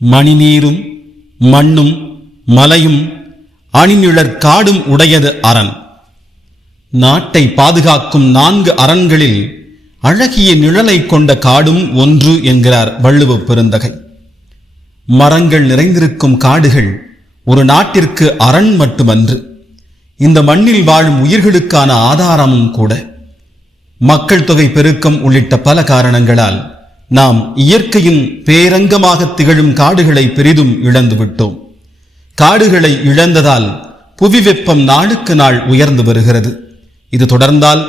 மணிநீரும் மண்ணும் மலையும் அணிநிழற் காடும் உடையது அரண். நாட்டை பாதுகாக்கும் 4 அரண்களில் அழகிய நிழலை கொண்ட காடும் ஒன்று என்கிறார் வள்ளுவப் பெருந்தகை. மரங்கள் நிறைந்திருக்கும் காடுகள் ஒரு நாட்டிற்கு அரண் மட்டுமன்று, இந்த மண்ணில் வாழும் உயிர்களுக்கான ஆதாரமும் கூட. மக்கள் தொகை பெருக்கம் உள்ளிட்ட பல காரணங்களால் நாம் இயற்கையின் பேரங்கமாக திகழும் காடுகளை பெரிதும் இழந்துவிட்டோம். காடுகளை இழந்ததால் புவி வெப்பம் நாளுக்கு நாள் உயர்ந்து வருகிறது. இது தொடர்ந்தால்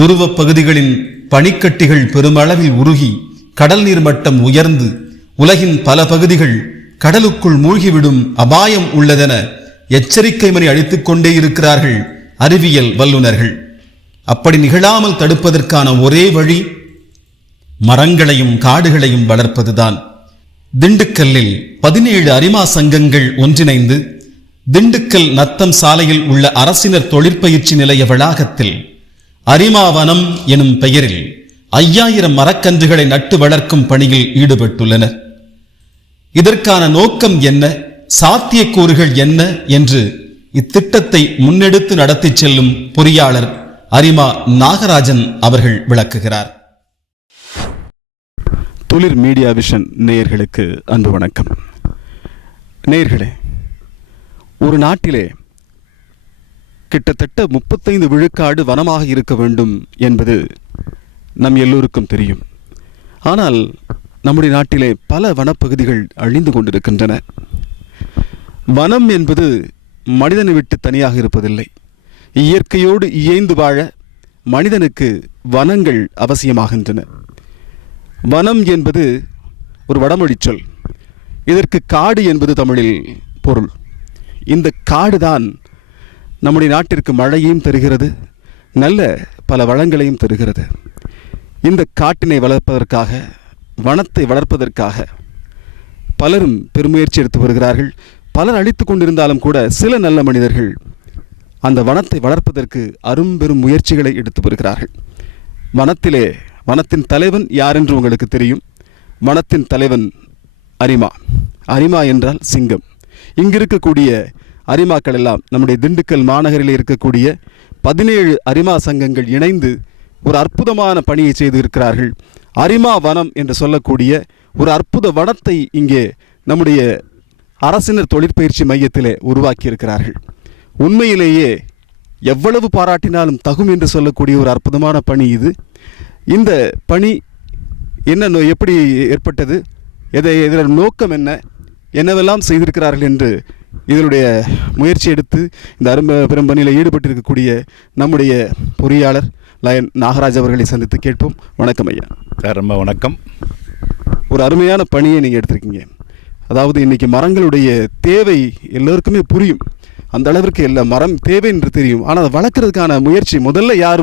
துருவ பகுதிகளின் பனிக்கட்டிகள் பெருமளவில் உருகி கடல் நீர் மட்டம் உயர்ந்து உலகின் பல பகுதிகள் கடலுக்குள் மூழ்கிவிடும் அபாயம் உள்ளதென எச்சரிக்கை மணி அளித்துக் கொண்டே இருக்கிறார்கள் அறிவியல் வல்லுநர்கள். அப்படி நிகழாமல் தடுப்பதற்கான ஒரே வழி மரங்களையும் காடுகளையும் வளர்ப்பதுதான். திண்டுக்கல்லில் 17 அரிமா சங்கங்கள் ஒன்றிணைந்து திண்டுக்கல் நத்தம் சாலையில் உள்ள அரசினர் தொழிற்பயிற்சி நிலைய வளாகத்தில் அரிமா வனம் எனும் பெயரில் 5000 மரக்கன்றுகளை நட்டு வளர்க்கும் பணியில் ஈடுபட்டுள்ளனர். இதற்கான நோக்கம் என்ன, சாத்தியக்கூறுகள் என்ன என்று இத்திட்டத்தை முன்னெடுத்து நடத்தி செல்லும் பொறியாளர் அரிமா நாகராஜன் அவர்கள் விளக்குகிறார். துளிர் மீடியா விஷன் நேயர்களுக்கு அன்பு வணக்கம். நேயர்களே, ஒரு நாட்டிலே கிட்டத்தட்ட 35 விழுக்காடு வனமாக இருக்க வேண்டும் என்பது நம் எல்லோருக்கும் தெரியும். ஆனால் நம்முடைய நாட்டிலே பல வனப்பகுதிகள் அழிந்து கொண்டிருக்கின்றன. வனம் என்பது மனிதனை விட்டு தனியாக இருப்பதில்லை. இயற்கையோடு இயைந்து வாழ மனிதனுக்கு வனங்கள் அவசியமாகின்றன. வனம் என்பது ஒரு வடமொழி சொல். இதற்கு காடு என்பது தமிழில் பொருள். இந்த காடுதான் நம்முடைய நாட்டிற்கு மழையையும் தருகிறது, நல்ல பல வளங்களையும் தருகிறது. இந்த காட்டினை வளர்ப்பதற்காக, வனத்தை வளர்ப்பதற்காக பலரும் பெருமுயற்சி எடுத்து வருகிறார்கள். பலர் அழித்து கொண்டிருந்தாலும் கூட சில நல்ல மனிதர்கள் அந்த வனத்தை வளர்ப்பதற்கு அரும்பெரும் முயற்சிகளை எடுத்து வருகிறார்கள். வனத்தின் தலைவன் யார் என்று உங்களுக்கு தெரியும். வனத்தின் தலைவன் அரிமா. அரிமா என்றால் சிங்கம். இங்கு இருக்கக்கூடிய அரிமாக்கள் எல்லாம் நம்முடைய திண்டுக்கல் மாநகரில் இருக்கக்கூடிய 17 அரிமா சங்கங்கள் இணைந்து ஒரு அற்புதமான பணியை செய்து இருக்கிறார்கள். அரிமா வனம் என்று சொல்லக்கூடிய ஒரு அற்புத வனத்தை இங்கே நம்முடைய அரசினர் தொழிற்பயிற்சி மையத்திலே உருவாக்கி இருக்கிறார்கள். உண்மையிலேயே எவ்வளவு பாராட்டினாலும் தகும் என்று சொல்லக்கூடிய ஒரு அற்புதமான பணி இது. இந்த பணி என்ன, எப்படி ஏற்பட்டது, இதன் நோக்கம் என்னவெல்லாம் செய்திருக்கிறார்கள் என்று இதனுடைய முயற்சி எடுத்து இந்த பெரும் பணியில் ஈடுபட்டிருக்கக்கூடிய நம்முடைய பொறியாளர் லயன் நாகராஜ் அவர்களை சந்தித்து கேட்போம். வணக்கம் ஐயா. ரொம்ப வணக்கம். ஒரு அருமையான பணியை நீங்கள் எடுத்திருக்கீங்க. அதாவது இன்றைக்கி மரங்களுடைய தேவை எல்லோருக்குமே புரியும். அந்த அளவிற்கு எல்லா மரம் தேவை என்று தெரியும். ஆனால் அதை வளர்க்குறதுக்கான முயற்சி முதல்ல யார்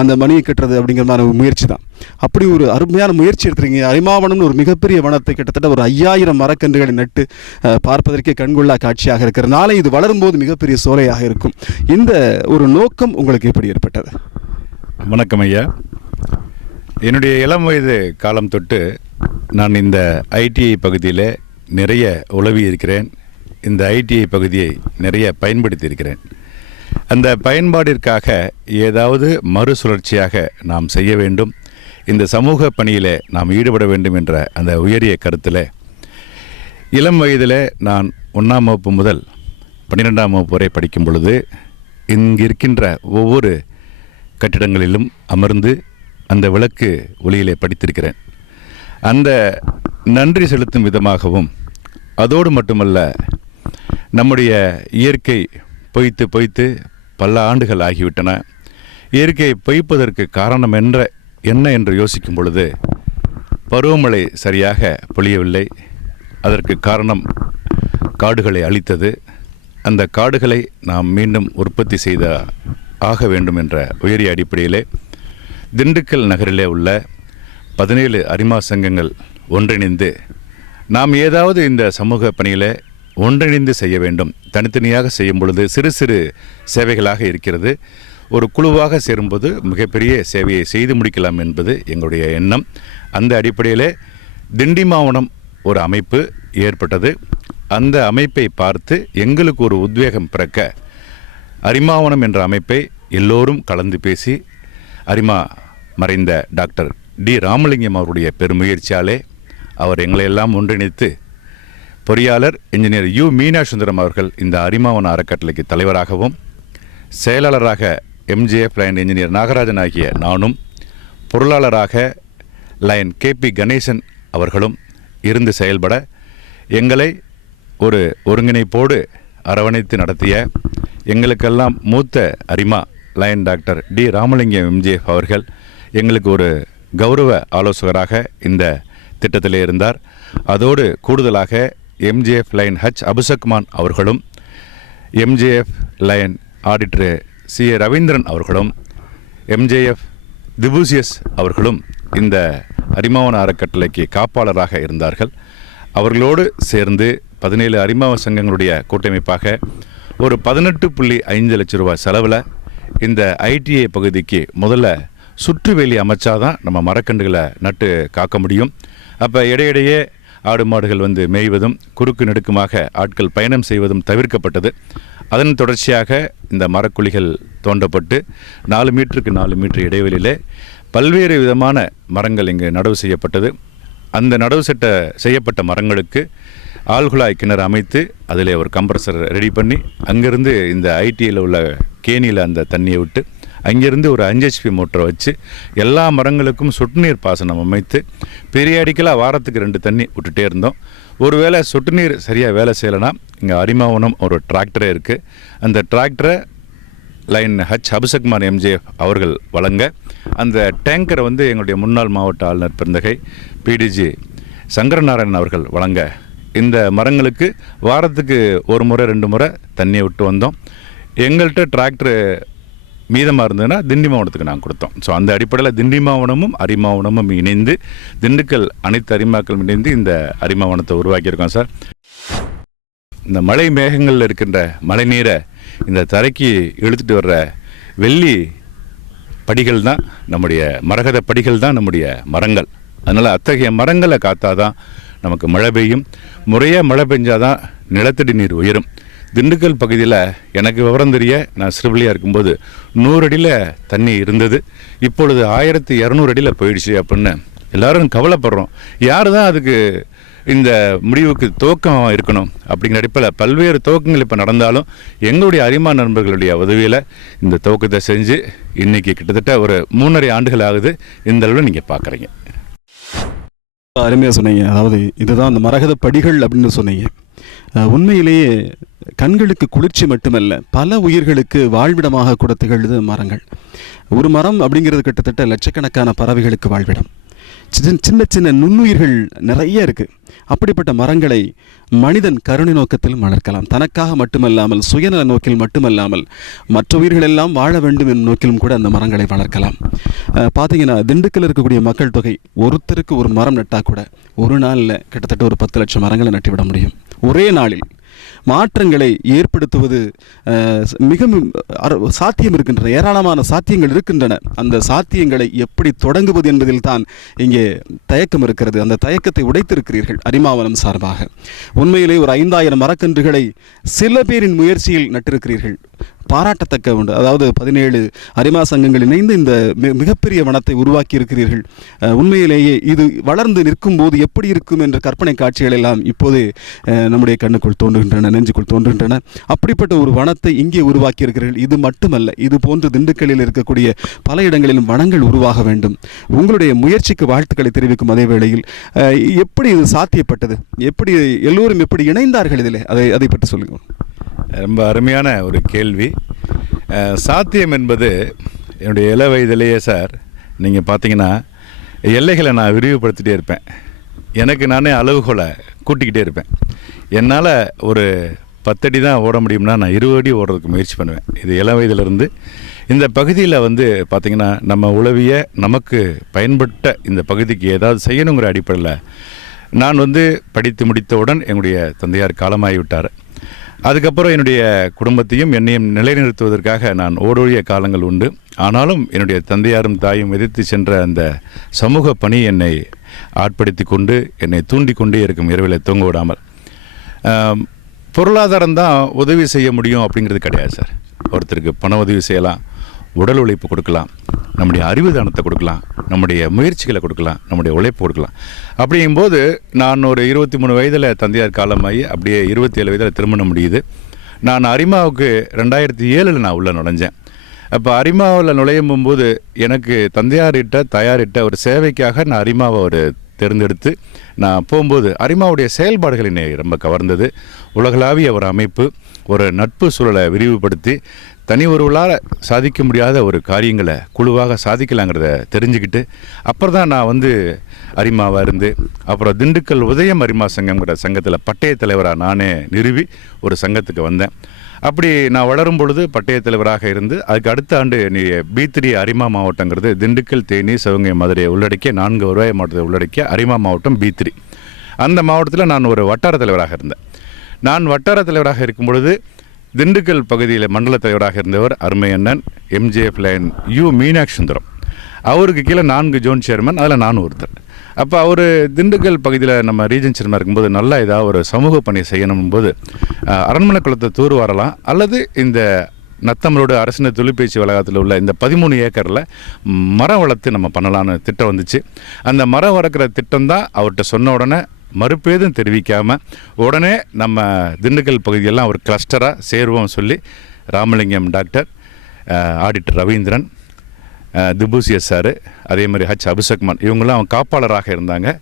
அந்த மணியை கட்டுறது அப்படிங்கிற மாதிரி முயற்சி தான். அப்படி ஒரு அருமையான முயற்சி எடுத்துருக்கீங்க. அரிமாவனம்னு ஒரு மிகப்பெரிய வனத்தை கிட்டத்தட்ட ஒரு 5000 மரக்கன்றுகளை நட்டு பார்ப்பதற்கே கண்கொள்ளா காட்சியாக இருக்கிறனால இது வளரும்போது மிகப்பெரிய சோலையாக இருக்கும். இந்த ஒரு நோக்கம் உங்களுக்கு எப்படி ஏற்பட்டது? வணக்கம் ஐயா. என்னுடைய இளம் வயது காலம் தொட்டு நான் இந்த ஐடிஐ பகுதியில் நிறைய உழவி இருக்கிறேன். இந்த ஐடிஐ பகுதியை நிறைய பயன்படுத்தி இருக்கிறேன். அந்த பயன்பாட்டிற்காக ஏதாவது மறுசுழற்சியாக நாம் செய்ய வேண்டும், இந்த சமூக பணியில் நாம் ஈடுபட வேண்டும் என்ற அந்த உயரிய கருத்தில் இளம் வயதில் நான் 1ஆம் வகுப்பு முதல் 12ஆம் வகுப்பு வரை படிக்கும் பொழுது இங்கு இருக்கின்ற ஒவ்வொரு கட்டிடங்களிலும் அமர்ந்து அந்த விளக்கு ஒளியிலே படித்திருக்கிறேன். அந்த நன்றி செலுத்தும் விதமாகவும், அதோடு மட்டுமல்ல, நம்முடைய இயற்கை பொய்த்து பல ஆண்டுகள் ஆகிவிட்டன. இயற்கையை பொய்ப்பதற்கு காரணம் என்ன என்று யோசிக்கும் பொழுது பருவமழை சரியாக பொழியவில்லை. அதற்கு காரணம் காடுகளை அழித்தது. அந்த காடுகளை நாம் மீண்டும் உற்பத்தி செய்த ஆக வேண்டும் என்ற உயரிய அடிப்படையிலே திண்டுக்கல் நகரிலே உள்ள 17 அரிமா சங்கங்கள் ஒன்றிணைந்து நாம் ஏதாவது இந்த சமூக பணியில் ஒன்றிணைந்து செய்ய வேண்டும். தனித்தனியாக செய்யும் பொழுது சிறு சிறு சேவைகளாக இருக்கிறது. ஒரு குழுவாக சேரும்போது மிகப்பெரிய சேவையை செய்து முடிக்கலாம் என்பது எங்களுடைய எண்ணம். அந்த அடிப்படையில் திண்டிமாவனம் ஒரு அமைப்பு ஏற்பட்டது. அந்த அமைப்பை பார்த்து எங்களுக்கு ஒரு உத்வேகம் பிறக்க அரிமாவனம் என்ற அமைப்பை எல்லோரும் கலந்து பேசி அரிமா மறைந்த டாக்டர் டி ராமலிங்கம் அவருடைய பெருமுயற்சியாலே அவர் எங்களையெல்லாம் ஒன்றிணைத்து பொறியாளர் இன்ஜினியர் யு மீனா சுந்தரம் அவர்கள் இந்த அரிமாவன அறக்கட்டளைக்கு தலைவராகவும், செயலாளராக எம்ஜிஎஃப் லைன் இன்ஜினியர் நாகராஜன் ஆகிய நானும், பொருளாளராக லைன் கேபி கணேசன் அவர்களும் இருந்து செயல்பட எங்களை ஒரு ஒருங்கிணைப்போடு அரவணைத்து நடத்திய எங்களுக்கெல்லாம் மூத்த அரிமா lion doctor D Ramalingam MJF அவர்கள் எங்களுக்கு ஒரு கௌரவ ஆலோசகராக இந்த திட்டத்திலே இருந்தார். அதோடு கூடுதலாக எம்ஜிஎஃப் லைன் ஹச் அபுசக்மான் அவர்களும், MGF line auditor C A Ravindran அவர்களும், எம்ஜிஎஃப் திபூசியஸ் அவர்களும் இந்த அரிமாவன அறக்கட்டளைக்கு காப்பாளராக இருந்தார்கள். அவர்களோடு சேர்ந்து 17 அரிமாவ சங்கங்களுடைய கூட்டமைப்பாக ஒரு 18.5 லட்சம் ரூபாய் செலவில் இந்த ஐடிஐ பகுதிக்கு முதல்ல சுற்றுவேலி அமைச்சாதான் நம்ம மரக்கன்றுகளை நட்டு காக்க முடியும். அப்போ இடையிடையே ஆடு மாடுகள் வந்து மேய்வதும் குறுக்கு நெடுக்குமாக ஆட்கள் பயணம் செய்வதும் தவிர்க்கப்பட்டது. அதன் தொடர்ச்சியாக இந்த மரக்குழிகள் தோண்டப்பட்டு 4 மீட்டருக்கு 4 மீட்டர் இடைவெளியிலே பல்வேறு விதமான மரங்கள் இங்கு நடவு செய்யப்பட்டது. அந்த நடவு செய்யப்பட்ட மரங்களுக்கு ஆழ்குழாய் கிணறு அமைத்து அதில் ஒரு கம்ப்ரஸர் ரெடி பண்ணி அங்கேருந்து இந்த ஐடியில் உள்ள கேணியில் அந்த தண்ணியை விட்டு அங்கேருந்து ஒரு 5 HP மோட்டரை வச்சு எல்லா மரங்களுக்கும் சொட்டு நீர் பாசனம் அமைத்து பீரியாடிக்கலாக வாரத்துக்கு 2 தண்ணி விட்டுட்டே இருந்தோம். ஒருவேளை சொட்டு நீர் சரியாக வேலை செய்யலைன்னா இங்கே அரிமாவனம் ஒரு டிராக்டரே இருக்குது. அந்த டிராக்டரை லைன் ஹச் அபுசக்மான் எம்ஜிஎஃப் அவர்கள் வழங்க, அந்த டேங்கரை வந்து எங்களுடைய முன்னாள் மாவட்ட ஆளுநர் பெருந்தகை பிடிஜி சங்கரநாராயணன் அவர்கள் வழங்க இந்த மரங்களுக்கு வாரத்துக்கு 1 முறை 2 முறை தண்ணியை விட்டு வந்தோம். எங்கள்கிட்ட டிராக்டரு மீதமாக இருந்ததுன்னா திண்டி மாவட்டத்துக்கு நாங்கள் கொடுத்தோம். ஸோ அந்த அடிப்படையில் திண்டி மாவட்டமும் அரிமாவனமும் இணைந்து, திண்டுக்கல் அனைத்து அரிமாக்களும் இணைந்து இந்த அரிமாவனத்தை உருவாக்கியிருக்கோம் சார். இந்த மழை மேகங்களில் இருக்கின்ற மழை நீரை இந்த தரைக்கு இழுத்துட்டு வர்ற வெள்ளி படிகள் தான் நம்முடைய மரகத படிகள் தான் நம்முடைய மரங்கள். அதனால் அத்தகைய மரங்களை காத்தாதான் நமக்கு மழை பெய்யும். முறையாக மழை பெஞ்சாதான் நிலத்தடி நீர் உயரும். திண்டுக்கல் பகுதியில் எனக்கு விவரம் தெரிய நான் சிறுபிள்ளையாக இருக்கும்போது 100 அடியில் தண்ணி இருந்தது. இப்பொழுது 1200 அடியில் போயிடுச்சு அப்படின்னு எல்லாரும் கவலைப்படுறோம். யார் தான் அதுக்கு இந்த முடிவுக்கு துவக்கம் இருக்கணும் அப்படிங்கிற அடிப்படையில் பல்வேறு துவக்கங்கள் இப்போ நடந்தாலும் எங்களுடைய அரிமா நண்பர்களுடைய உதவியில் இந்த துவக்கத்தை செஞ்சு இன்றைக்கி கிட்டத்தட்ட ஒரு 3.5 ஆண்டுகள் ஆகுது. இந்த அளவில் நீங்கள் பார்க்குறீங்க. அருமையாக சொன்னீங்க. அதாவது இதுதான் அந்த மரகத படிகள் அப்படின்னு சொன்னீங்க. உண்மையிலேயே கண்களுக்கு குளிர்ச்சி மட்டுமல்ல, பல உயிர்களுக்கு வாழ்விடமாக கூட திகழ்து மரங்கள். ஒரு மரம் அப்படிங்கிறது கிட்டத்தட்ட லட்சக்கணக்கான பறவைகளுக்கு வாழ்விடம். சின்ன சின்ன நுண்ணுயிர்கள் நிறைய இருக்குது. அப்படிப்பட்ட மரங்களை மனிதன் கருணை நோக்கத்தில் வளர்க்கலாம். தனக்காக மட்டுமல்லாமல், சுயநல நோக்கில் மட்டுமல்லாமல், மற்ற உயிர்களெல்லாம் வாழ வேண்டும் என்ற நோக்கிலும் கூட அந்த மரங்களை வளர்க்கலாம். பார்த்தீங்கன்னா திண்டுக்கல் இருக்கக்கூடிய மக்கள் தொகை ஒருத்தருக்கு ஒரு மரம் நட்டால் கூட ஒரு நாளில் கிட்டத்தட்ட ஒரு 10 லட்சம் மரங்களை நட்டிவிட முடியும். ஒரே நாளில் மாற்றங்களை ஏற்படுத்துவது மிக சாத்தியம் இருக்கின்றன. ஏராளமான சாத்தியங்கள் இருக்கின்றன. அந்த சாத்தியங்களை எப்படி தொடங்குவது என்பதில் தான் இங்கே தயக்கம் இருக்கிறது. அந்த தயக்கத்தை உடைத்திருக்கிறீர்கள் அரிமாவனம் சார்பாக. உண்மையிலே ஒரு 5000 மரக்கன்றுகளை சில பேரின் முயற்சியில் நட்டிருக்கிறீர்கள். பாராட்டத்தக்க உண்டு. அதாவது 17 அரிமா சங்கங்கள் இணைந்து இந்த மிகப்பெரிய வனத்தை உருவாக்கி இருக்கிறீர்கள். உண்மையிலேயே இது வளர்ந்து நிற்கும் போது எப்படி இருக்கும் என்ற கற்பனை காட்சிகள் எல்லாம் இப்போது நம்முடைய கண்ணுக்குள் தோன்றுகின்றன, நெஞ்சுக்குள் தோன்றுகின்றன. அப்படிப்பட்ட ஒரு வனத்தை இங்கே உருவாக்கி இருக்கிறீர்கள். இது மட்டுமல்ல, இது போன்று திண்டுக்கல்லில் இருக்கக்கூடிய பல இடங்களிலும் வனங்கள் உருவாக வேண்டும். உங்களுடைய முயற்சிக்கு வாழ்த்துக்களை தெரிவிக்கும் அதே வேளையில் எப்படி இது சாத்தியப்பட்டது, எப்படி எல்லோரும் எப்படி இணைந்தார்கள் இதில், அதை பற்றி சொல்லுங்கள். ரொம்ப அருமையான ஒரு கேள்வி. சாத்தியம் என்பது என்னுடைய இள வயதிலேயே சார், நீங்கள் பார்த்தீங்கன்னா எல்லைகளை நான் விரிவுபடுத்திகிட்டே இருப்பேன். எனக்கு நானே அளவுகோலை கூட்டிக்கிட்டே இருப்பேன். என்னால் ஒரு 10 அடி தான் ஓட முடியும்னா நான் 20 அடி ஓடுறதுக்கு முயற்சி பண்ணுவேன். இது இள வயதிலிருந்து. இந்த பகுதியில் பார்த்திங்கன்னா நம்ம உளவிய நமக்கு பயன்பட்ட இந்த பகுதிக்கு ஏதாவது செய்யணுங்கிற அடிப்படையில் நான் படித்து முடித்தவுடன் என்னுடைய தந்தையார் காலமாகிவிட்டார். அதுக்கப்புறம் என்னுடைய குடும்பத்தையும் என்னையும் நிலைநிறுத்துவதற்காக நான் ஓடோடிய காலங்கள் உண்டு. ஆனாலும் என்னுடைய தந்தையாரும் தாயும் விதித்து சென்ற அந்த சமூக பணி என்னை ஆட்படுத்தி கொண்டு என்னை தூண்டிக்கொண்டே இருக்கும் இரவில் தூங்க விடாமல். பொருளாதாரம் தான் உதவி செய்ய முடியும் அப்படிங்கிறது கிடையாது சார். ஒருத்தருக்கு பண உதவி செய்யலாம், உடல் உழைப்பு கொடுக்கலாம், நம்முடைய அறிவு தானத்தை கொடுக்கலாம், நம்முடைய முயற்சிகளை கொடுக்கலாம், நம்முடைய உழைப்பு கொடுக்கலாம். அப்படிங்கும்போது நான் ஒரு 23 வயதில் தந்தையார் காலமாகி அப்படியே 27 வயதில் திருமணம் முடியுது. நான் அரிமாவுக்கு 2007 நான் உள்ளே நுழைஞ்சேன். அப்போ அரிமாவில் நுழையும் போது எனக்கு தயாரிட்ட ஒரு சேவைக்காக நான் அரிமாவை ஒரு தேர்ந்தெடுத்து நான் போகும்போது அரிமாவுடைய செயல்பாடுகள் என்னை ரொம்ப கவர்ந்தது. உலகளாவிய ஒரு அமைப்பு, ஒரு நட்பு சூழலை விரிவுபடுத்தி தனி ஒருவளால் சாதிக்க முடியாத ஒரு காரியங்களை குழுவாக சாதிக்கலாங்கிறத தெரிஞ்சுக்கிட்டு அப்புறம் தான் நான் அரிமாவாக இருந்து அப்புறம் திண்டுக்கல் உதயம் அரிமா சங்கம்ங்கிற சங்கத்தில் பட்டய தலைவராக நானே நிறுவி ஒரு சங்கத்துக்கு வந்தேன். அப்படி நான் வளரும் பொழுது பட்டய தலைவராக இருந்து அதுக்கு அடுத்த ஆண்டு B3 அரிமா மாவட்டங்கிறது திண்டுக்கல், தேனி, சிவகங்கை, மதுரையை உள்ளடக்கிய 4 வருவாய் மாவட்டத்தை உள்ளடக்கிய அரிமா மாவட்டம் B3. அந்த மாவட்டத்தில் நான் ஒரு வட்டார தலைவராக இருந்தேன். நான் வட்டார தலைவராக இருக்கும் பொழுது திண்டுக்கல் பகுதியில் மண்டல தலைவராக இருந்தவர் அருமை அண்ணன் MJF லைன் மீனாட்சி சுந்தரம். அவருக்கு கீழே 4 ஜோன் சேர்மன், அதில் நானும் ஒருத்தர். அப்போ அவர் திண்டுக்கல் பகுதியில் நம்ம ரீஜன் சேர்மனாக இருக்கும்போது நல்லா ஏதாவது ஒரு சமூக பணி செய்யணும் போது அரண்மனை குளத்தை தூர் வரலாம், அல்லது இந்த நத்தமரோடு அரசின தொழிற்பயிற்சி வளாகத்தில் உள்ள இந்த 13 ஏக்கரில் மரம் வளர்த்து நம்ம பண்ணலான்னு திட்டம் வந்துச்சு. அந்த மரம் வளர்க்குற திட்டம் தான் அவர்கிட்ட சொன்ன உடனே மறுபேதும் தெரிவிக்காமல் உடனே நம்ம திண்டுக்கல் பகுதியெல்லாம் ஒரு கிளஸ்டராக சேருவோம் சொல்லி ராமலிங்கம் டாக்டர், ஆடிட்டர் ரவீந்திரன், திபூசியஸ் சார், அதே மாதிரி அபிஷக்மான் இவங்களாம் காப்பாளராக இருந்தாங்க.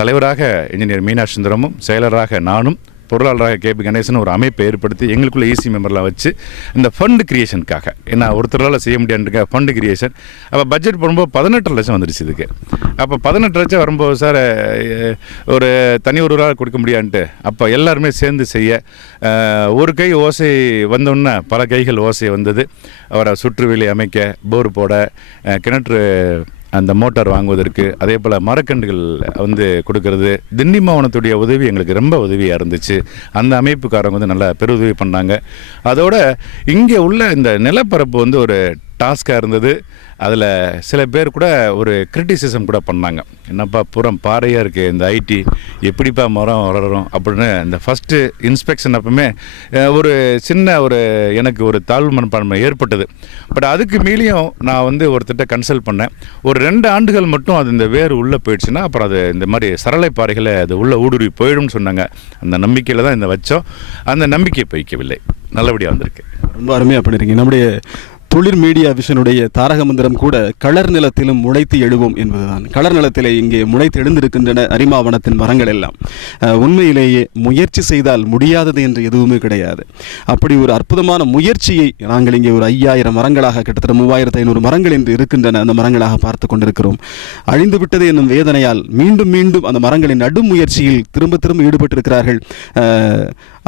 தலைவராக இன்ஜினியர் மீனாட்சி சுந்தரமும், செயலராக நானும், பொருளாளராக KP கணேசன் ஒரு அமைப்பை ஏற்படுத்தி எங்களுக்குள்ள EC மெம்பர்லாம் வச்சு இந்த ஃபண்டு கிரியேஷனுக்காக என்ன ஒருத்தரால் செய்ய முடியாதுங்க ஃபண்டு கிரியேஷன். அப்போ பட்ஜெட் போடும்போது 18 லட்சம் வந்துடுச்சு இதுக்கு. அப்போ 18 லட்சம் வரும்போது சார் ஒரு தனி ஒருவரால் கொடுக்க முடியான்ட்டு அப்போ எல்லாருமே சேர்ந்து செய்ய ஒரு கை ஓசை வந்தோன்னே பல கைகள் ஓசை வந்தது. அவரை சுற்றுவேலி அமைக்க, போர் போட, கிணற்று அந்த மோட்டார் வாங்குவதற்கு, அதே போல் மரக்கன்றுகள் கொடுக்கறது, திண்டிமாவனத்துடைய உதவி எங்களுக்கு ரொம்ப உதவியாக இருந்துச்சு. அந்த அமைப்புக்காரங்க நல்லா பெருதவி பண்ணாங்க. அதோட இங்கே உள்ள இந்த நிலப்பரப்பு ஒரு டாஸ்காக இருந்தது. அதில் சில பேர் கூட ஒரு கிரிட்டிசிசம் கூட பண்ணாங்க. என்னப்பா புறம் பாறையாக இருக்குது, இந்த ஐடி எப்படிப்பா மரம் வளரும் அப்படின்னு. இந்த ஃபஸ்ட்டு இன்ஸ்பெக்ஷன் அப்பவுமே ஒரு சின்ன எனக்கு ஒரு தாழ்வு மனப்பான்மை ஏற்பட்டது. பட் அதுக்கு மீறியும் நான் ஒருத்தட்ட கன்சல்ட் பண்ணேன். ஒரு 2 ஆண்டுகள் மட்டும் அது இந்த வேர் உள்ளே போயிடுச்சுன்னா அப்புறம் அது இந்த மாதிரி சரளை பாறைகளை அது உள்ளே ஊடுருவி போயிடும்னு சொன்னாங்க. அந்த நம்பிக்கையில் தான் வச்சோம். அந்த நம்பிக்கை பொய்க்கவில்லை, நல்லபடியாக வந்திருக்கு. ரொம்ப அருமையாக பண்ணிருக்கீங்க. நம்முடைய தொழில் மீடியா விஷனுடைய தாரக மந்திரம் கூட களர் நிலத்திலும் முளைத்து எழுவோம் என்பதுதான். களர் நிலத்திலே இங்கே முளைத்து எழுந்திருக்கின்றன அரிமாவனத்தின் மரங்கள் எல்லாம். உண்மையிலேயே முயற்சி செய்தால் முடியாதது என்று எதுவுமே கிடையாது. அப்படி ஒரு அற்புதமான முயற்சியை நாங்கள் இங்கே ஒரு 5000 மரங்களாக, கிட்டத்தட்ட 3500 மரங்கள் என்று இருக்கின்றன அந்த மரங்களாக பார்த்து கொண்டிருக்கிறோம். அழிந்து விட்டது என்னும் வேதனையால் மீண்டும் மீண்டும் அந்த மரங்களின் நடும் முயற்சியில் திரும்ப திரும்ப ஈடுபட்டிருக்கிறார்கள்.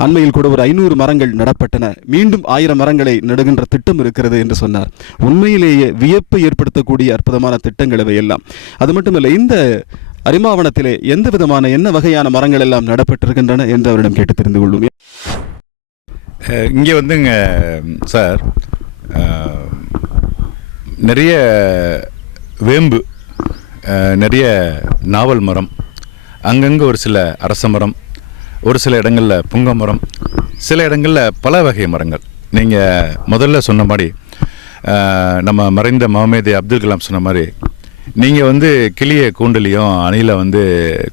அண்மையில் கூட ஒரு 500 மரங்கள் நடப்பட்டன. மீண்டும் 1000 மரங்களை நடுகின்ற திட்டம் இருக்கிறது என்று சொன்னார். உண்மையிலேயே வியப்பை ஏற்படுத்தக்கூடிய அற்புதமான திட்டங்கள் இவையெல்லாம். அது மட்டுமல்ல, இந்த அரிமாவனத்திலே எந்த விதமான என்ன வகையான மரங்கள் எல்லாம் நடப்பட்டிருக்கின்றன என்று அவரிடம் கேட்டு தெரிந்து கொள்ளும். இங்கே சார் நிறைய வேம்பு, நிறைய நாவல் மரம், அங்கங்கே ஒரு சில அரச மரம், ஒரு சில இடங்களில் புங்க மரம், சில இடங்களில் பல வகை மரங்கள். நீங்கள் முதல்ல சொன்ன மாதிரி நம்ம மறைந்த முகமது அப்துல் கலாம் சொன்ன மாதிரி நீங்கள் கிளியை கூண்டலையும் அணிலை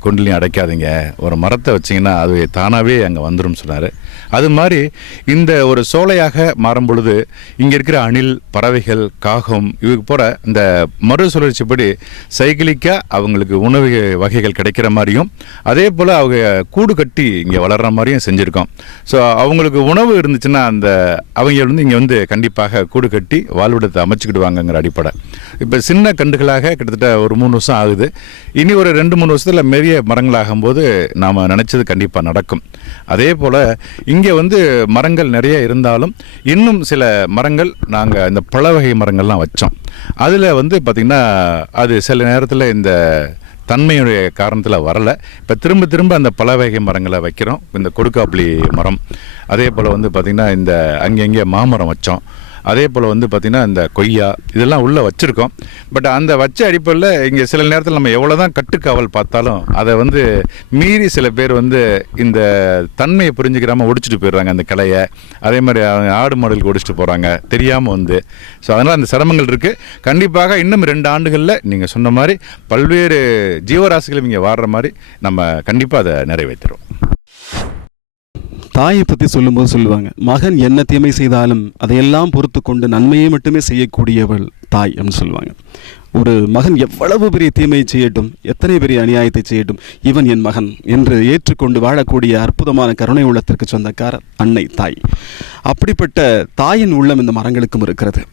கூண்டலையும் அடைக்காதீங்க, ஒரு மரத்தை வச்சிங்கன்னா அது தானாகவே அங்கே வந்துடும் சொன்னார். அது மாதிரி இந்த ஒரு சோலையாக மாறும் பொழுது இங்கே இருக்கிற அணில், பறவைகள், காகம் இவங்க போகிற இந்த மறுசுழற்சிப்படி சைக்கிளிக்காக அவங்களுக்கு உணவு வகைகள் கிடைக்கிற மாதிரியும், அதே போல் அவங்க கூடு கட்டி இங்கே வளர்கிற மாதிரியும் செஞ்சுருக்கோம். ஸோ அவங்களுக்கு உணவு இருந்துச்சுன்னா அந்த அவங்க இங்கே கண்டிப்பாக கூடு கட்டி வாழ்விடத்தை அமைச்சுக்கிடுவாங்கங்கிற அடிப்படை. இப்போ சின்ன கண்டுகளாக கிட்டத்தட்ட ஒரு 3 வருஷம் ஆகுது. இனி ஒரு 2-3 வருஷத்தில் பெரிய மரங்களாகும்போது நாம் நினச்சது கண்டிப்பாக நடக்கும். அதே போல் இங்கே மரங்கள் நிறைய இருந்தாலும் இன்னும் சில மரங்கள் நாங்கள் இந்த பழ வகை மரங்கள்லாம் வச்சோம். அதில் பார்த்திங்கன்னா அது சில நேரத்தில் இந்த தன்மையுடைய காரணத்தில் வரலை. இப்போ திரும்ப திரும்ப அந்த பல வகை மரங்களை வைக்கிறோம். இந்த கொடுக்காப்புளி மரம், அதே போல் பார்த்திங்கன்னா இந்த அங்கங்கே மாமரம் வச்சோம். அதே போல் வந்து பார்த்திங்கன்னா இந்த கொய்யா இதெல்லாம் உள்ளே வச்சுருக்கோம். பட் அந்த வச்ச அடிப்படையில் இங்கே சில நேரத்தில் நம்ம எவ்வளோ தான் கட்டுக்காவல் பார்த்தாலும் அதை வந்து மீறி சில பேர் வந்து இந்த தன்மையை புரிஞ்சுக்கிறாமல் ஒடிச்சிட்டு போயிடுறாங்க அந்த கிளையை. அதே மாதிரி ஆடு மாடுகளுக்கு ஒடிச்சிட்டு போகிறாங்க தெரியாமல் வந்து. ஸோ அதனால் அந்த சிரமங்கள் இருக்குது. கண்டிப்பாக இன்னும் 2 ஆண்டுகளில் நீங்கள் சொன்ன மாதிரி பல்வேறு ஜீவராசிகளும் இங்கே வாடுற மாதிரி நம்ம கண்டிப்பாக அதை நிறைவேற்றுறோம். தாயை பற்றி சொல்லும்போது சொல்லுவாங்க, மகன் என்ன தீமை செய்தாலும் அதையெல்லாம் பொறுத்து கொண்டு நன்மையை மட்டுமே செய்யக்கூடியவள் தாய் அப்படின்னு சொல்லுவாங்க. ஒரு மகன் எவ்வளவு பெரிய தீமையை செய்யட்டும், எத்தனை பெரிய அநியாயத்தை செய்யட்டும், இவன் என் மகன் என்று ஏற்றுக்கொண்டு வாழக்கூடிய அற்புதமான கருணை உள்ளத்திற்கு சொந்தக்கார அன்னை தாய். அப்படிப்பட்ட தாயின் உள்ளம் இந்த மரங்களுக்கும் இருக்கிறது.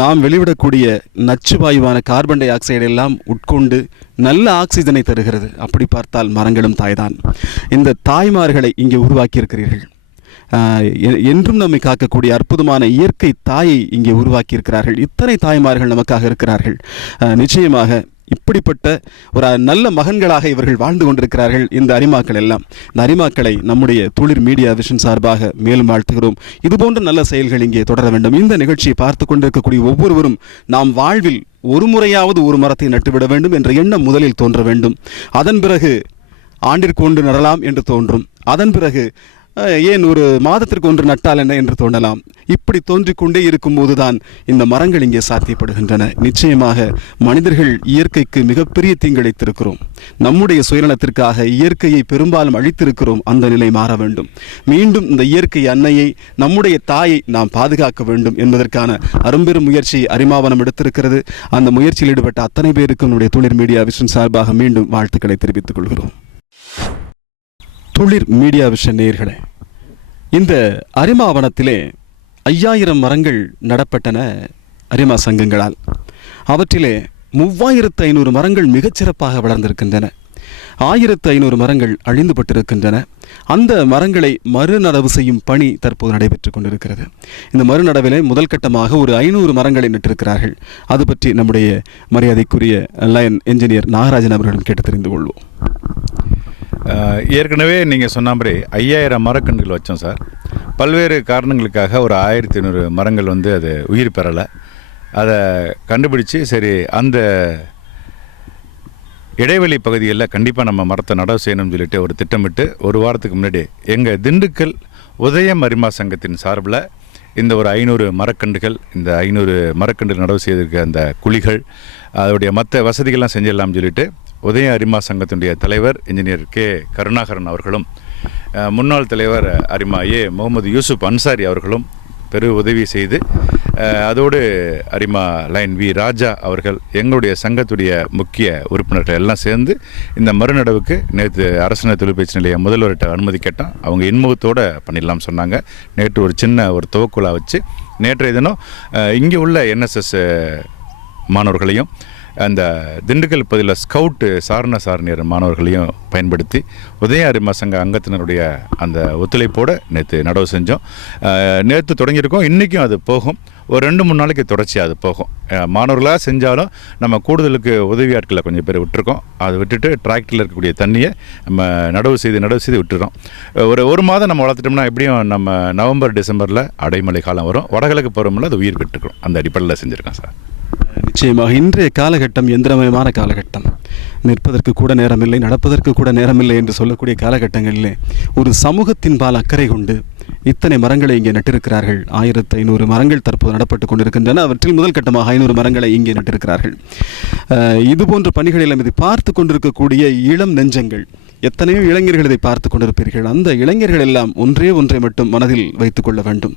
நாம் வெளிவிடக்கூடிய நச்சு வாயுவான கார்பன் டை ஆக்சைடு எல்லாம் உட்கொண்டு நல்ல ஆக்சிஜனை தருகிறது. அப்படி பார்த்தால் மரங்களும் தாய்தான். இந்த தாய்மார்களை இங்கே உருவாக்கி இருக்கிறீர்கள். என்றும் நம்மை காக்கக்கூடிய அற்புதமான இயற்கை தாயை இங்கே உருவாக்கி இருக்கிறார்கள். இத்தனை தாய்மார்கள் நமக்காக இருக்கிறார்கள். நிச்சயமாக இப்படிப்பட்ட ஒரு நல்ல மகன்களாக இவர்கள் வாழ்ந்து கொண்டிருக்கிறார்கள் இந்த அரிமாக்கள் எல்லாம். இந்த அரிமாக்களை நம்முடைய துளிர் மீடியா விஷன் சார்பாக மேலும் வாழ்த்துகிறோம். இதுபோன்ற நல்ல செயல்கள் இங்கே தொடர வேண்டும். இந்த நிகழ்ச்சியை பார்த்து கொண்டிருக்கக்கூடிய ஒவ்வொருவரும் நாம் வாழ்வில் ஒரு முறையாவது ஒரு மரத்தை நட்டுவிட வேண்டும் என்ற எண்ணம் முதலில் தோன்ற வேண்டும். அதன் பிறகு ஆண்டிற்கு ஒன்று நடலாம் என்று தோன்றும். அதன் பிறகு ஏன் ஒரு மாதத்திற்கு ஒன்று நட்டால் என்ன என்று தோன்றலாம். இப்படி தோன்றிக்கொண்டே இருக்கும்போதுதான் இந்த மரங்கள் இங்கே சாத்தியப்படுகின்றன. நிச்சயமாக மனிதர்கள் இயற்கைக்கு மிகப்பெரிய தீங்கிழைத்திருக்கிறோம். நம்முடைய சுயநலத்திற்காக இயற்கையை பெரும்பாலும் அழித்திருக்கிறோம். அந்த நிலை மாற வேண்டும். மீண்டும் இந்த இயற்கை அன்னையை, நம்முடைய தாயை நாம் பாதுகாக்க வேண்டும் என்பதற்கான அரும்பெரும் முயற்சி அரிமாவனம் எடுத்திருக்கிறது. அந்த முயற்சியில் ஈடுபட்ட அத்தனை பேருக்கும் நம்முடைய துளிர் மீடியா விஷன் சார்பாக மீண்டும் வாழ்த்துக்களை தெரிவித்துக் கொள்கிறோம். துளிர் மீடியா விஷன் நேயர்களே, இந்த அரிமாவனத்திலே 5000 மரங்கள் நடப்பட்டன அரிமா சங்கங்களால். அவற்றிலே 3500 மரங்கள் மிகச்சிறப்பாக வளர்ந்திருக்கின்றன. 1500 மரங்கள் அழிந்துபட்டிருக்கின்றன. அந்த மரங்களை மறுநடவு செய்யும் பணி தற்போது நடைபெற்றுக் கொண்டிருக்கிறது. இந்த மறுநடவிலே முதல் கட்டமாக ஒரு 500 மரங்களை நட்டிருக்கிறார்கள். அது பற்றி நம்முடைய மரியாதைக்குரிய லயன் என்ஜினியர் நாகராஜன் அவர்களிடம் கேட்டு தெரிந்து கொள்வோம். ஏற்கனவே நீங்கள் சொன்ன மாதிரி 5000 மரக்கன்றுகள் வச்சோம் சார். பல்வேறு காரணங்களுக்காக ஒரு 1500 மரங்கள் வந்து அது உயிர் பெறலை. அதை கண்டுபிடிச்சி சரி அந்த இடைவெளி பகுதிகளில் கண்டிப்பாக நம்ம மரத்தை நடவு செய்யணும்னு சொல்லிட்டு ஒரு திட்டமிட்டு ஒரு வாரத்துக்கு முன்னாடி எங்கள் திண்டுக்கல் உதயம் அரிமா சங்கத்தின் சார்பில் இந்த ஒரு 500 மரக்கன்றுகள், இந்த 500 மரக்கன்று நடவு செய்திருக்க அந்த குழிகள், அதோடைய மற்ற வசதிகள்லாம் செஞ்சிடலாம்னு சொல்லிட்டு உதய அரிமா சங்கத்தினுடைய தலைவர் இன்ஜினியர் கே கருணாகரன் அவர்களும், முன்னாள் தலைவர் அரிமா முகமது யூசுப் அன்சாரி அவர்களும் பெரு உதவி செய்து, அதோடு அரிமா லைன் வி ராஜா அவர்கள், எங்களுடைய சங்கத்துடைய முக்கிய உறுப்பினர்கள் எல்லாம் சேர்ந்து இந்த மறுநடவுக்கு நேற்று அரசு தொழிற்பயிற்சி நிலைய முதல்வர்கிட்ட அனுமதி கேட்டால் அவங்க இன்முகத்தோடு பண்ணிடலாம் சொன்னாங்க. நேற்று ஒரு சின்ன ஒரு துவக்குழா வச்சு நேற்றைய தினம் இங்கே உள்ள என்எஸ்எஸ் மாணவர்களையும் அந்த திண்டுக்கல் பகுதியில் ஸ்கவுட்டு சாரணியர் மாணவர்களையும் பயன்படுத்தி உதய அரிமா சங்க அங்கத்தினருடைய அந்த ஒத்துழைப்போடு நேற்று நடவு செஞ்சோம். நேற்று தொடங்கியிருக்கோம். இன்றைக்கும் அது போகும். ஒரு 2-3 நாளைக்கு தொடர்ச்சியாக அது போகும். மாணவர்களாக செஞ்சாலும் நம்ம கூடுதலுக்கு உதவி ஆட்களை கொஞ்சம் பேர் விட்டுருக்கோம். அதை விட்டுட்டு டிராக்டரில் இருக்கக்கூடிய தண்ணியை நம்ம நடவு செய்து விட்டுறோம். ஒரு மாதம் நம்ம வளர்த்துட்டோம்னா எப்படியும் நம்ம நவம்பர் டிசம்பரில் அடைமழை காலம் வரும். வடகிழக்கு பருவமில் அது உயிர் பெற்றுக்கிறோம். அந்த அடிப்படையில் செஞ்சுருக்கோம் சார். நிச்சயமாக இன்றைய காலகட்டம் எந்திரமயமான காலகட்டம். நிற்பதற்கு கூட நேரமில்லை, நடப்பதற்கு கூட நேரமில்லை என்று சொல்லக்கூடிய காலகட்டங்களிலே ஒரு சமூகத்தின் பால் அக்கறை கொண்டு இத்தனை மரங்களை இங்கே நட்டிருக்கிறார்கள். 1500 மரங்கள் தற்போது நடப்பட்டு கொண்டிருக்கின்றன. அவற்றில் முதல் கட்டமாக 500 மரங்களை இங்கே நட்டிருக்கிறார்கள். இதுபோன்ற பணிகளில் இதை பார்த்து கொண்டிருக்கக்கூடிய இளம் நெஞ்சங்கள், எத்தனையோ இளைஞர்கள் இதை பார்த்து கொண்டிருப்பீர்கள். அந்த இளைஞர்கள் எல்லாம் ஒன்றை மட்டும் மனதில் வைத்துக் கொள்ள வேண்டும்.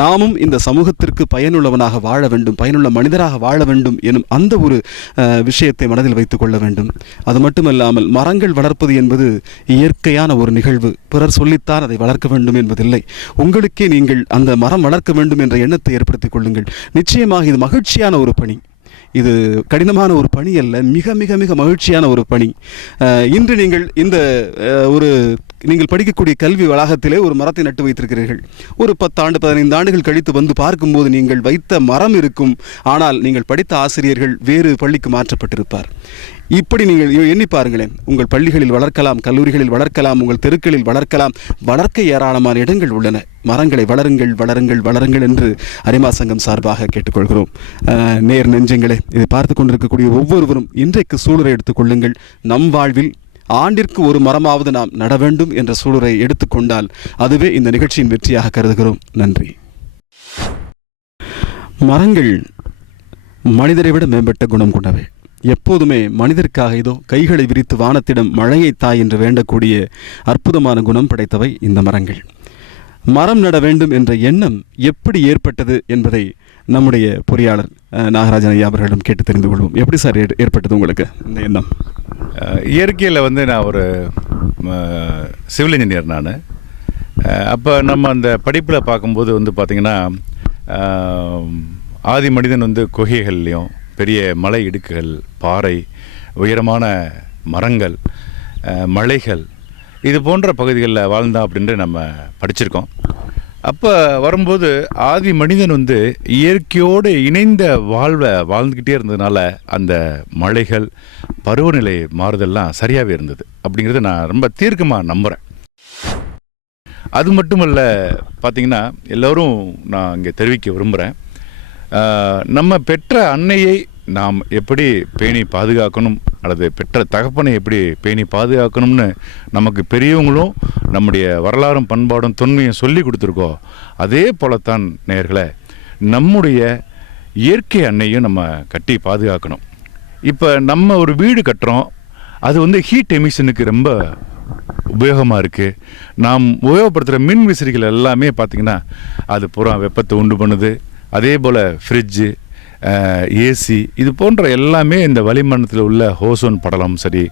நாமும் இந்த சமூகத்திற்கு பயனுள்ளவனாக வாழ வேண்டும், பயனுள்ள மனிதராக வாழ வேண்டும் எனும் அந்த ஒரு விஷயத்தை மனதில் வைத்துக் கொள்ள வேண்டும். அது மட்டுமல்லாமல் மரங்கள் வளர்ப்பது என்பது இயற்கையான ஒரு நிகழ்வு. பிறர் சொல்லித்தான் அதை வளர்க்க வேண்டும் என்பதில்லை. உங்களுக்கே நீங்கள் அந்த மரம் வளர்க்க வேண்டும் என்ற எண்ணத்தை ஏற்படுத்திக் கொள்ளுங்கள். நிச்சயமாக இது மகிழ்ச்சியான ஒரு பணி. இது கடினமான ஒரு பணி அல்ல, மிக மிக மிக மகிழ்ச்சியான ஒரு பணி. இன்று நீங்கள் இந்த நீங்கள் படிக்கக்கூடிய கல்வி வளாகத்திலே ஒரு மரத்தை நட்டு வைத்திருக்கிறீர்கள். ஒரு 10 ஆண்டு 15 ஆண்டுகள் கழித்து வந்து பார்க்கும்போது நீங்கள் வைத்த மரம் இருக்கும். ஆனால் நீங்கள் படித்த ஆசிரியர்கள் வேறு பள்ளிக்கு மாற்றப்பட்டிருப்பார். இப்படி நீங்கள் எண்ணி பாருங்களேன். உங்கள் பள்ளிகளில் வளர்க்கலாம், கல்லூரிகளில் வளர்க்கலாம், உங்கள் தெருக்களில் வளர்க்கலாம். வளர்க்க ஏராளமான இடங்கள் உள்ளன. மரங்களை வளருங்கள், வளருங்கள், வளருங்கள் என்று அரிமா சங்கம் சார்பாக கேட்டுக்கொள்கிறோம். நேர் நெஞ்சங்களே, இதை பார்த்து கொண்டிருக்கக்கூடிய ஒவ்வொருவரும் இன்றைக்கு சூளுரை எடுத்துக்கொள்ளுங்கள். நம் வாழ்வில் ஆண்டிற்கு ஒரு மரமாவது நாம் நட வேண்டும் என்ற சூளுரை எடுத்துக்கொண்டால் அதுவே இந்த நிகழ்ச்சியின் வெற்றியாக கருதுகிறோம். நன்றி. மரங்கள் மனிதரை விட மேம்பட்ட குணம் கொண்டவை. எப்போதுமே மனிதருக்காக இதோ கைகளை விரித்து வானத்திடம் மழையை தாய் என்று வேண்டக்கூடிய அற்புதமான குணம் படைத்தவை இந்த மரங்கள். மரம் நட வேண்டும் என்ற எண்ணம் எப்படி ஏற்பட்டது என்பதை நம்முடைய பொறியாளர் நாகராஜன் ஐயா அவர்களிடம் கேட்டு தெரிந்து கொள்வோம். எப்படி சார் ஏற்பட்டது உங்களுக்கு இந்த எண்ணம்? இயற்கையில் நான் ஒரு சிவில் இன்ஜினியர். நான் அப்போ நம்ம அந்த படிப்பில் பார்க்கும்போது பார்த்திங்கன்னா ஆதி மனிதன் குகைகள்லையும் பெரிய மலை இடுக்குகள், பாறை, உயரமான மரங்கள், மலைகள், இது போன்ற பகுதிகளில் வாழ்ந்தான் அப்படின்ட்டு நம்ம படிச்சிருக்கோம். அப்போ வரும்போது ஆதி மனிதன் இயற்கையோடு இணைந்த வாழ்வை வாழ்ந்துக்கிட்டே இருந்ததுனால அந்த மலைகள், பருவநிலை மாறுதல்லாம் சரியாகவே இருந்தது அப்படிங்கிறத நான் ரொம்ப தீர்க்கமாக நம்புகிறேன். அது மட்டுமல்ல, பார்த்திங்கன்னா எல்லோரும் நான் இங்கே தெரிவிக்க விரும்புகிறேன், நம்ம பெற்ற அன்னையை நாம் எப்படி பேணி பாதுகாக்கணும் அல்லது பெற்ற தகப்பனை எப்படி பேணி பாதுகாக்கணும்னு நமக்கு பெரியவங்களும் நம்முடைய வரலாறும் பண்பாடும் தொன்மையும் சொல்லி கொடுத்துருக்கோம். அதே போலத்தான் நேயர்களே, நம்முடைய இயற்கை அன்னையும் நம்ம கட்டி பாதுகாக்கணும். இப்போ நம்ம ஒரு வீடு கட்டுறோம், அது ஹீட் எமிஷனுக்கு ரொம்ப உபயோகமாக இருக்குது. நாம் உபயோகப்படுத்துகிற மின் விசிறிகள் எல்லாமே பார்த்திங்கன்னா அது பூரா வெப்பத்தை உண்டு பண்ணுது. அதே போல் ஃப்ரிட்ஜு, ஏசி, இது போன்ற எல்லாமே இந்த வளிமண்டலத்தில் உள்ள ஓசோன் படலம் சரி,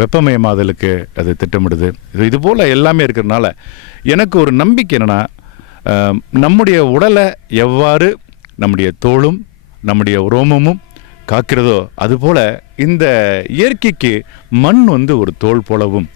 வெப்பமயமாதலுக்கு அது திட்டமிடுது. இது போல் எல்லாமே இருக்கிறதுனால எனக்கு ஒரு நம்பிக்கை என்னென்னா, நம்முடைய உடலை எவ்வாறு நம்முடைய தோலும் நம்முடைய ரோமமும் காக்கிறதோ அதுபோல் இந்த இயற்கைக்கு மண் ஒரு தோல் போலவும்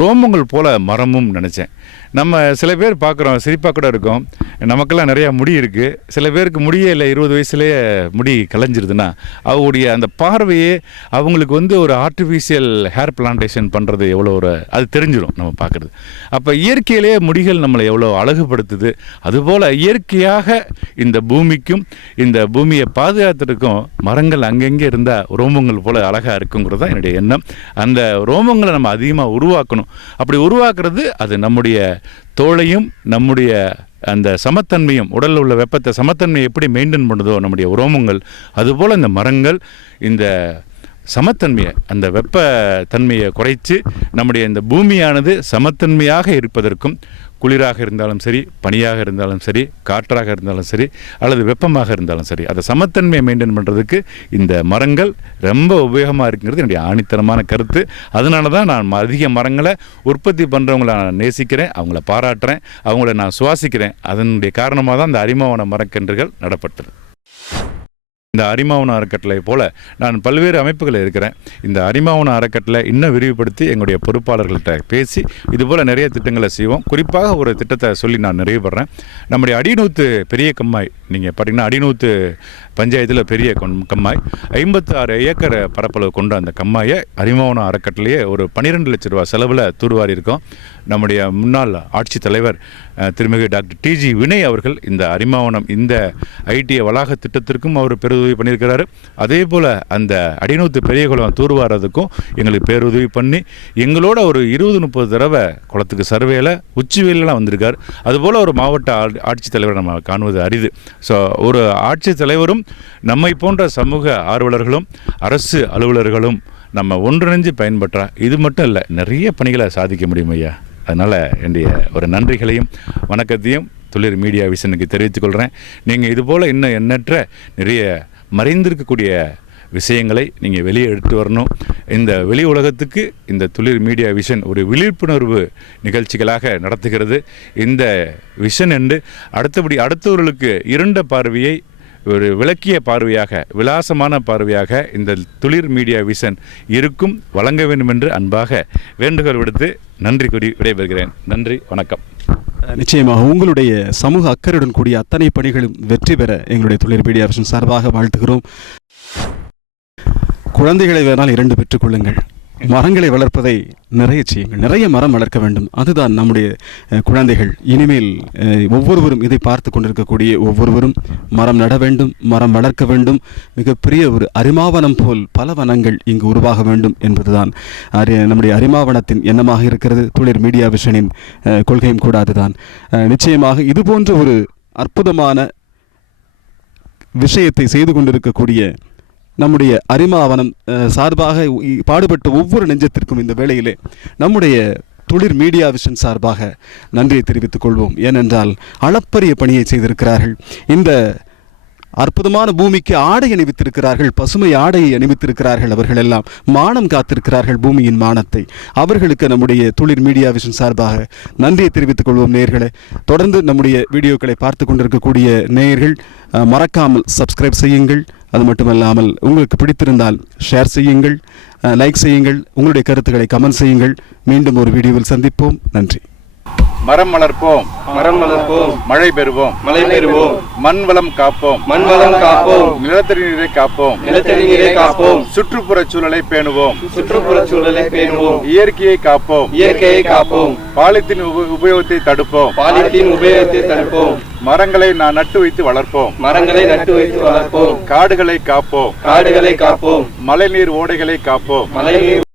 ரோமங்கள் போல மரமும் நினச்சேன். நம்ம சில பேர் பார்க்குறோம், சிரிப்பாக கூட இருக்கும், நமக்கெல்லாம் நிறையா முடி இருக்குது, சில பேருக்கு முடியே இல்லை, 20 வயசுலேயே முடி கலைஞ்சிருதுன்னா அவங்களுடைய அந்த பார்வையே அவங்களுக்கு ஒரு ஆர்டிஃபிஷியல் ஹேர் பிளான்டேஷன் பண்ணுறது எவ்வளோ அது தெரிஞ்சிடும் நம்ம பார்க்குறது. அப்போ இயற்கையிலேயே முடிகள் நம்மளை எவ்வளோ அழகுபடுத்துது, அதுபோல் இயற்கையாக இந்த பூமிக்கும் இந்த பூமியை பாதுகாத்துறதுக்கும் மரங்கள் அங்கங்கே இருந்தால் ரோமங்கள் போல் அழகாக இருக்குங்கிறது தான் என்னுடைய எண்ணம். அந்த ரோமங்களை நம்ம அதிகமாக உருவாக்கணும். அப்படி உருவாக்குறது அது நம்முடைய தோளையும் நம்முடைய அந்த சமத்தன்மையும், உடலில் உள்ள வெப்பத்தை சமத்தன்மையை எப்படி மெயின்டைன் பண்ணுதோ நம்முடைய உரோமங்கள், அதுபோல் இந்த மரங்கள் இந்த சமத்தன்மையை, அந்த வெப்ப தன்மையை குறைச்சி நம்முடைய இந்த பூமியானது சமத்தன்மையாக இருப்பதற்கும், குளிராக இருந்தாலும் சரி, பனியாக இருந்தாலும் சரி, காற்றாக இருந்தாலும் சரி, அல்லது வெப்பமாக இருந்தாலும் சரி, அதை சமத்தன்மையை மெயின்டைன் பண்ணுறதுக்கு இந்த மரங்கள் ரொம்ப உபயோகமாக இருக்குங்கிறது என்னுடைய ஆணித்தனமான கருத்து. அதனால தான் நான் அதிக மரங்களை உற்பத்தி பண்ணுறவங்களை நான் நேசிக்கிறேன், அவங்கள பாராட்டுறேன், அவங்கள நான் சுவாசிக்கிறேன். அதனுடைய காரணமாக தான் இந்த அரிமாவன மரக்கன்றுகள் நடப்பட்டது. இந்த அரிமாவன அறக்கட்டளை போல் நான் பல்வேறு அமைப்புகள் இருக்கிறேன். இந்த அரிமாவன அறக்கட்டளை இன்னும் விரிவுபடுத்தி எங்களுடைய பொறுப்பாளர்கள்ட்ட பேசி இதுபோல் நிறைய திட்டங்களை செய்வோம். குறிப்பாக ஒரு திட்டத்தை சொல்லி நான் நிறைவு பண்ணுறேன். நம்முடைய அடிநூத்து பெரிய கம்மாய், நீங்கள் பார்த்தீங்கன்னா அடிநூத்து பஞ்சாயத்தில் பெரிய கம்மாய் 56 ஏக்கர் பரப்பளவு கொண்ட அந்த கம்மாயை அரிமாவன அறக்கட்டளையே ஒரு 12 லட்ச ரூபா செலவில் தூர்வாரி இருக்கோம். நம்முடைய முன்னாள் ஆட்சித்தலைவர் திருமிகு டாக்டர் டிஜி வினய் அவர்கள் இந்த அரிமாவனம் இந்த ஐடிஐ வளாக திட்டத்திற்கும் அவர் பேருதவி பண்ணியிருக்கிறாரு. அதே போல் அந்த அடிநூத்து பெரிய குளம் தூர்வாரதுக்கும் எங்களுக்கு பேருதவி பண்ணி எங்களோட ஒரு 20-30 தடவை குளத்துக்கு சர்வேல உச்சிவேலாம் வந்திருக்கார். அதுபோல் ஒரு மாவட்ட ஆட்சித்தலைவரை நம்ம காணுவது அரிது. ஸோ ஒரு ஆட்சித்தலைவரும் நம்மை போன்ற சமூக ஆர்வலர்களும் அரசு அலுவலர்களும் நம்ம ஒன்றிணைஞ்சு பயன்பற்றா இது மட்டும் இல்லை, நிறைய பணிகளை சாதிக்க முடியும் ஐயா. அதனால் என்னுடைய ஒரு நன்றிகளையும் வணக்கத்தையும் துளிர் மீடியா விஷனுக்கு தெரிவித்துக் கொள்கிறேன். நீங்கள் இதுபோல் இன்னும் எண்ணற்ற நிறைய மறைந்திருக்கக்கூடிய விஷயங்களை நீங்கள் வெளியே எடுத்து வரணும். இந்த வெளி உலகத்துக்கு இந்த துளிர் மீடியா விஷன் ஒரு விழிப்புணர்வு நிகழ்ச்சிகளாக நடத்துகிறது. இந்த விஷன் என்று அடுத்தவர்களுக்கு இருண்ட பார்வையை ஒரு விளக்கிய பார்வையாக, விலாசமான பார்வையாக இந்த துளிர் மீடியா விஷன் இருக்கும் வழங்க வேண்டும் என்று அன்பாக வேண்டுகோள் விடுத்து நன்றி கூறி விடைபெறுகிறேன். நன்றி, வணக்கம். நிச்சயமாக உங்களுடைய சமூக அக்கறையுடன் கூடிய அத்தனை பணிகளும் வெற்றி பெற எங்களுடைய துளிர் மீடியா விஷன் சார்பாக வாழ்த்துகிறோம். குழந்தைகளை வேணால் 2 பெற்றுக்கொள்ளுங்கள், மரங்களை வளர்ப்பதை நிறைய செய்யுங்கள். நிறைய மரம் வளர்க்க வேண்டும். அதுதான் நம்முடைய குழந்தைகள். இனிமேல் ஒவ்வொருவரும் இதை பார்த்து கொண்டிருக்கக்கூடிய ஒவ்வொருவரும் மரம் நட வேண்டும், மரம் வளர்க்க வேண்டும். மிகப்பெரிய ஒரு அரிமாவனம் போல் பல வனங்கள் இங்கு உருவாக வேண்டும் என்பதுதான் நம்முடைய அரிமாவனத்தின் எண்ணமாக இருக்கிறது. துளிர் மீடியா விஷனின் கொள்கையும் கூட அதுதான். நிச்சயமாக இது போன்ற ஒரு அற்புதமான விஷயத்தை செய்து கொண்டிருக்கக்கூடிய நம்முடைய அரிமாவனம் சார்பாக பாடுபட்ட ஒவ்வொரு நெஞ்சத்திற்கும் இந்த வேளையிலே நம்முடைய துளிர் மீடியா விஷன் சார்பாக நன்றியை தெரிவித்துக் கொள்வோம். ஏனென்றால் அளப்பரிய பணியை செய்திருக்கிறார்கள். இந்த அற்புதமான பூமிக்கு ஆடை அணிவித்திருக்கிறார்கள், பசுமை ஆடையை அணிவித்திருக்கிறார்கள். அவர்கள் எல்லாம் மானம் காத்திருக்கிறார்கள், பூமியின் மானத்தை. அவர்களுக்கு நம்முடைய துளிர் மீடியா விஷன் சார்பாக நன்றியை தெரிவித்துக் கொள்வோம். நேயர்களே, தொடர்ந்து நம்முடைய வீடியோக்களை பார்த்து கொண்டிருக்கக்கூடிய நேயர்கள் மறக்காமல் சப்ஸ்கிரைப் செய்யுங்கள். அது மட்டுமல்லாமல் உங்களுக்கு பிடித்திருந்தால் ஷேர் செய்யுங்கள், லைக் செய்யுங்கள், உங்களுடைய கருத்துக்களை கமெண்ட் செய்யுங்கள். மீண்டும் ஒரு வீடியோவில் சந்திப்போம். நன்றி. மரம் வளர்ப்போம், மரம் வளர்ப்போம், மழை பெறுவோம், மழை பெறுவோம், மண் வளம் காப்போம், மண் வளம் காப்போம், நிலத்தடி நீரை காப்போம், நிலத்தடி நீரை காப்போம், சுற்றுப்புற சூழலை பேணுவோம், சுற்றுப்புற சூழலை பேணுவோம், இயற்கையை காப்போம், இயற்கையை காப்போம், பாலித்தீன் உபயோகத்தை தடுப்போம், பாலித்தீன் உபயோகத்தை தடுப்போம், மரங்களை நட்டு வைத்து வளர்ப்போம், மரங்களை நட்டு வைத்து வளர்ப்போம், காடுகளை காப்போம், காடுகளை காப்போம், மழைநீர் ஓடைகளை காப்போம், மழைநீர்